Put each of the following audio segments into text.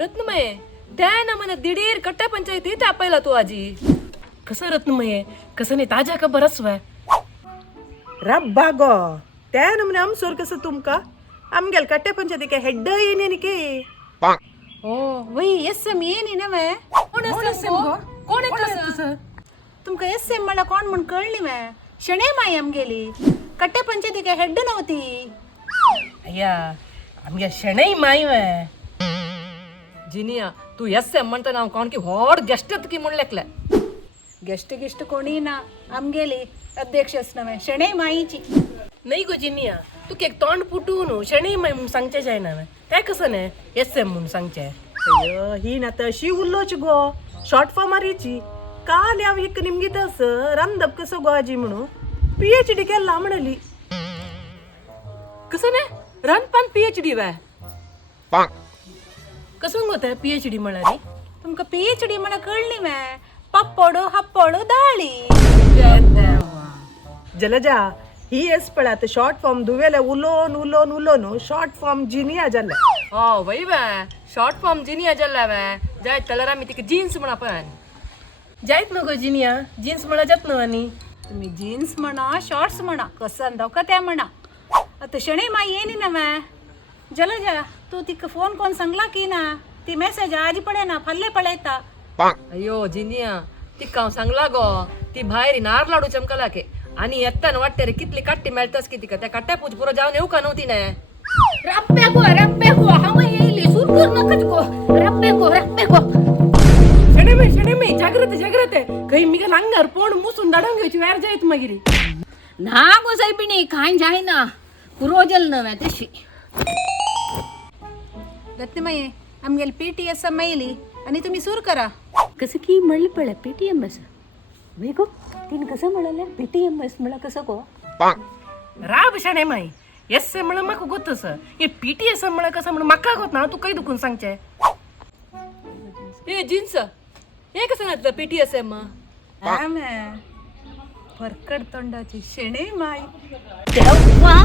रत्नमये त्या ना मला दिडीर कट्ट्या पंचायती तापायला तू आजी कसं रत्नमये कसं नाही ताज्या का बरस वय रब्बा गो त्या नमने आमसोर कसं तुमका आमगेल कट्टे पंचायतीके हेड येनेनिके ओ वही एस एम येनी नवे कोण आहे तुमका एस एम मला कोण म्हण कळली वे शणे माई आमगेली कट्टे पंचायती काय हेड नव्हती अय्या आमगे शणै माई वय जिनिया तू एस एम म्हणता नाव कोण की व्हड गेस्ट की म्हणलेकले गेस्ट कोणी ना आमगेली अध्यक्षच नवे शणे माईची नाही गो जिनिया तू केक तोंड पुटून शणै माई म्हणून सांगचे जाय ना ते कसं नाही एस एम म्हणून सांगचे अಯ್ಯೋ ही ना तशी उल्लोच गो शॉर्ट फॉर्म मारीची काल याव हिक निमगी तस रंदप कसं गो आजी म्हणू PhD केला म्हणली कसं नाही रणपान PhD वय कसं गोत PhD म्हणाली तुमका PhD मला कळली वे पप्पडो हप्पडो दाळी जलजा ही एस पळत short form Duvele उलोन उलोन उलोन short form जिनिया जाल्ले हो वय वय शॉर्ट फॉर्म जिनिया जल्ला वय जाय कलर आम्ही तिका जीन्स म्हणा पण जायत नको जिनिया जीन्स म्हणा जात न्हू आणि तुम्ही जीन्स म्हणा शॉर्ट्स म्हणा कसं अंदाव का त्या म्हणा आता शणे माई येनी नवे जलजा तू तिक फोन कोण सांगला की ना ती मेसेज आजी पडे ना फल्ले पळयता अयो जिनिया तिका हांव सांगला गो ती भायर नार लाडू चमकला के आणि येताना वाटते रे कितली काट्टी मेळतास की तिका त्या काट्ट्या पूज पुरो जाऊन येऊ का नव्हती ने रप्पे गो हम येईली सुर कर नकच गो रप्पे गो शणे मे जाग्रते काही मी अंगार पोण मुसून दाडून घ्यायची वेर जायत मागिरी ना गो साहेबिणी खाय जाय ना पुरोजल नव्या तशी रत्नमये आमगेल PTS मैली आणि तुम्ही सूर करा कसं की म्हणलं पळ PTMS वे गो तीन कसं म्हणाले PTMS मला कसं गो राब शणे माई एस एम म्हणा माका गोतस हे PTS म्हणा कसं म्हणा माका गोत ना तू काही दुखून सांगचे ए जीन्स हे कसं घातलं PTSM आमे फरकड तोंडाची शणे माई तेव्हा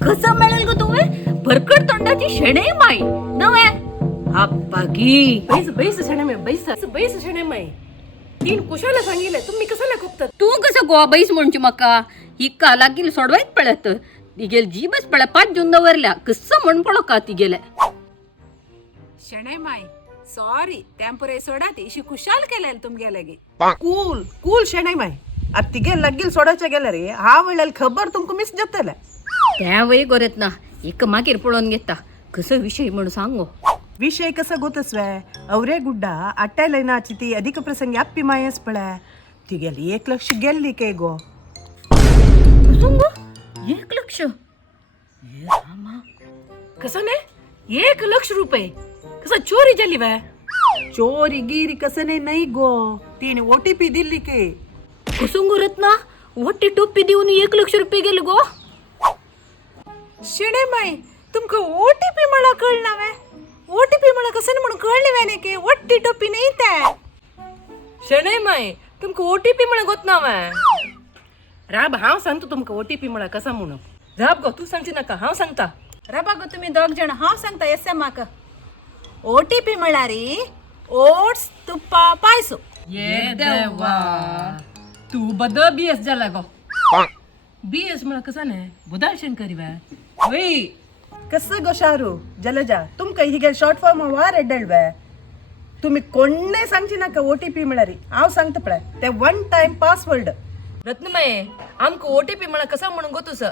कसं मिळेल गो तुम्ही भरकट तोंडाची शेणे माई नव्हे हापागी बैस शणे माई तीन कुशाला सांगितलं तुम्ही कशाला खूपतात तू कसं गोवा बैस म्हणची मका ही का लागील सोडवायच पळत ती गेल जीबच पळ 5 जून दवरल्या कसं म्हण पडो का ती गेले शणे माई सॉरी टॅम्परे सोडा ती इशी कुशाल केलेल तुमगे लगे कूल शेणाई माय आता तिगे लग्गील सोडायच्या गेल्या रे हा वेळेला खबर तुमका मिस जातले त्या वय गोरेत ना एक मागीर पळोवन घेता कसं विषय म्हणून सांगो विषय कसं गोतस्वे अवरे गुड्डा अट्टाय लयनाची ती अधिक प्रसंगी अप्पी मायस पळय ती गेली 1 लाख गेल्ली के गो सांगो 1 लाख कसं नाही 1 लाख रुपये कसं चोरी झाली बाय चोरी गिरी कसं नाही गो तिने OTP दिली के कसं गोरत ना वट्टी टोपी देऊन 1 लाख रुपये गेले गो शणे माई तुमका OTP मला कळनावे OTP मला कसं म्हणून कळले वेने के वट्टी टोपी नाही त्या शणे माई तुमका OTP म्हणा गोत ना वय राब हांव सांगतो तुमका OTP म्हणा कसा म्हणून राब गो तू सांगची नका हांव सांगता रबा गो तुम्ही दोग जण हांव सांगता एस माका OTP म्हळारी ओट्स तुप्पा पायसो ये देवा तू बद BS झाला गो BS म्हणा कसा नाही बुधार शंकरी वय कसं गो शारू जलजा तुमका हिगे शॉर्ट फॉर्म वार एड्डल्वे तुम्ही कोणने सांगची नका OTP मिळारी हांव सांगता पळय ते 1 टाइम पासवर्ड रत्नमये आमक OTP म्हणा कसा म्हणून गोतुस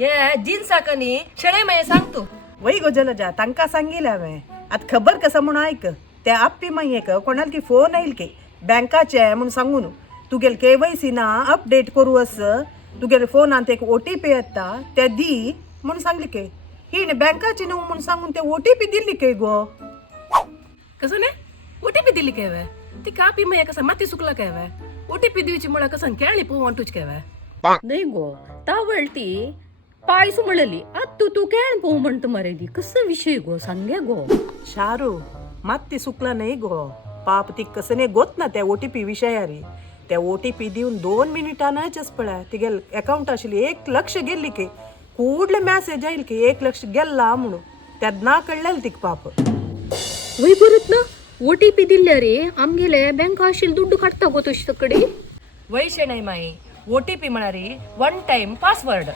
हे जीन्स साकनी शणे माये सांगतो वय गो जलजा तांका सांगितलं हांवें आता खबर कसं म्हणून ऐक त्या आप्पी मायेक कोणाला की फोन येईल के बँकाचे म्हणून सांगून तुगेल KYC ना अपडेट करू अस तुगेले फोनांत एक OTP येता ते दी म्हणून सांगली के हिने बँकाची न्हू म्हणून सांगून ते OTP दिली के गो कसं नाही OTP दिली काय वय ती कापी माये कसा माती सुकला काय वय OTP दिवची म्हणा कसं केळणी पो वांटूच काय वय नाही गो तावळती पायसू म्हणली तू केण पोह म्हणतो मरे दी कसं विषय गो सांगे गो शारू माती सुकला नाही गो पाप ती कसं नाही गोत ना त्या OTP विषयारी त्या OTP दिवन 2 मिनिटांनाच पळय तिगे अकाउंट आशिल्ली 1 लाख गेल्ली के कूडले मॅसेज येईल की 1 लाख गेल्ला म्हणून त्यात ना कळलेलं तिक पाप वय परत ना OTP दिल्या रे आमगेले बँक आशिल दुड्डू काढता गो तशी तकडे वय शेणाई माई OTP म्हणारी वन टाइम पासवर्ड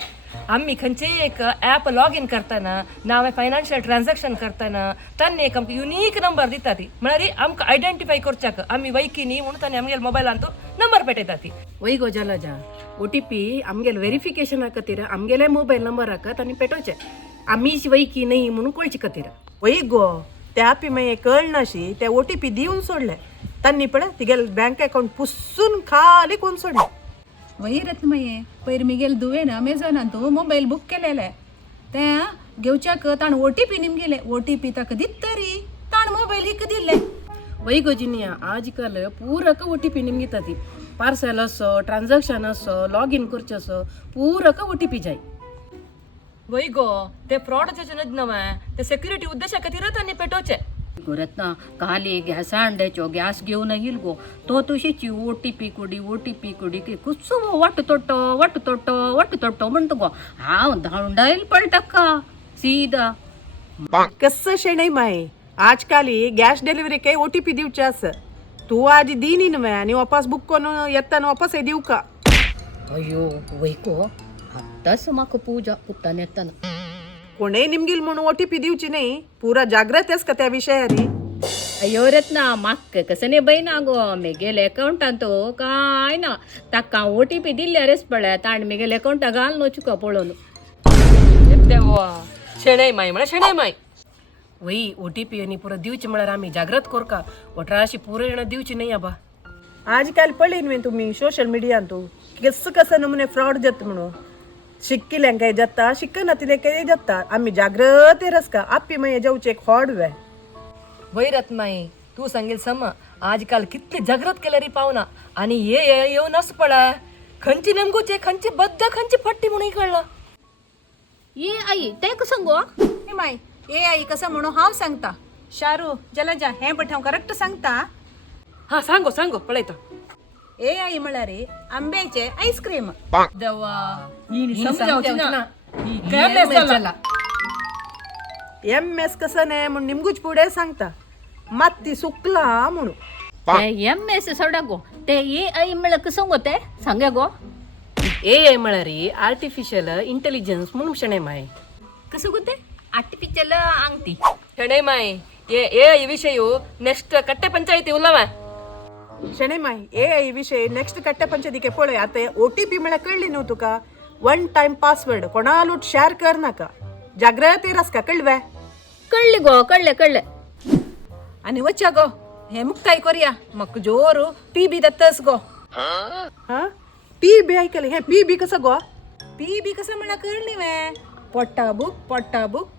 आम्ही खंयचे एक ॲप लॉग इन करताना नावे फायनान्शियल ट्रान्झॅक्शन करताना त्यांनी एक आमकां युनिक नंबर दिता ती म्हणारी आमकां आयडेंटिफाय करच्याक आम्ही वैकी न्ही म्हणून तांणी आमगेल्या मोबायलान तो नंबर पेटयता ती वय गो जलजा OTP आमगेले व्हेरिफिकेशना खातीर आमगेले मोबायल नंबराक आनी पेटोवचे आमीच वैकी न्ही म्हणून कळचे खातीर वय गो त्या आपी मागीर कळनाशी त्या OTP दिवन सोडले त्यांनी पळय तिगेल बँक अकाउंट पुसून खाली कोण सोडले वही रत्नमये पयर मिगेल दुवेन अमेझॉनान तू मोबाईल बुक केलेले ते घेवच्याक ताण OTP निमगेले OTP ताका दितरी ताण मोबाईल हिक दिले वय गो जिनिया आजकाल पूरक OTP निमगिता ती पार्सल असो ट्रान्झॅक्शन असो लॉग इन करचे असो पूरक OTP जाय वय गो ते फ्रॉडचे नवे ते सेक्युरिटी उद्देशा खातीर तांणी पेटोवचे रत्ना काली गॅस हांड्याच्यो गॅस घेवन येईल गो तो तुशीची OTP कुडी की कुस्सो वाट तोट्टो म्हणतो गो हांव धांवडायल पळटक्का सीधा कसं शेणय माय आजकाल गॅस डिलिव्हरी काही OTP दिवचे आस तू आधी दिनी न्हय आनी वापस बुक करून येताना वापस हे दिवं का अयो वैको आत्ताच म्हाका पूजा पुट्टान येताना कोणेय निमगील म्हणून OTP दिवची नाही पुरा जागृत आहेस का त्या विषयारी अयो रत्ना म्हाका कसं नाही बयना गो मेगेले अकाउंटान तो काय ना ताका OTP दिल्यारच पळयात आनी मेगेले अकाउंटा घाल नो चुका पळोवन देवा शेणाई माई म्हणा शेणाई माई वय OTP आनी पुरो दिवचे म्हळ्यार आमी जागृत करका वट्राशी पुरो जाणां दिवची न्ही आबा आजकाल पळयन वे तुम्ही सोशल मिडियान तू कसं नमुने फ्रॉड जाता म्हणून शिक्किल्यांकाय जाता शिक्कना तिलेकाय जाता आम्ही जागृत रस का आपी मागीर जेवचे एक हॉड वे वय रत्नाई तू सांगेल सम आजकाल कितली जागृत केल्यारी पावना आणि ये येऊन असं पळा खंयची नेमकूचे खंयची बद्द खंयची फट्टी म्हणून कळलं ये आई ते कसं गो हे माय AI कसं म्हणून हांव सांगता शारू जलजा हे बट हांव करेक्ट सांगता हा सांगो पळयता AI म्हळ्यार रे आंब्याचे आईस्क्रीम देवा समजावची ना MS कसं नाही म्हणून निमगूच पुढे सांगता मात ती सुकला म्हणून ते MS सोडा गो ते AI म्हळ्यार कसं गो ते सांगा गो AI म्हळ्यार आर्टिफिशियल इंटेलिजन्स म्हणून शणे माय कसं गो ते आर्टिफिशियल अंगठी शेणाई माई ये विषय नेक्स्ट कट्टे पंचायती उल्लावा शणे माय AI विषय नेक्स्ट कट्ट्या पंचायतीके पळय आता OTP म्हळ्यार कळली न्हू तुका वन टाइम पासवर्ड कोणालोट शेअर कर नाका जागृत रस का कळवे कळले गो कळले आणि वच्चा गो हे मुक्ताय करूया मग जोरू PB दत्तस गो हा PB ऐकले हे PB कसं गो PB कसं म्हणा कळली वे पोट्टा बुक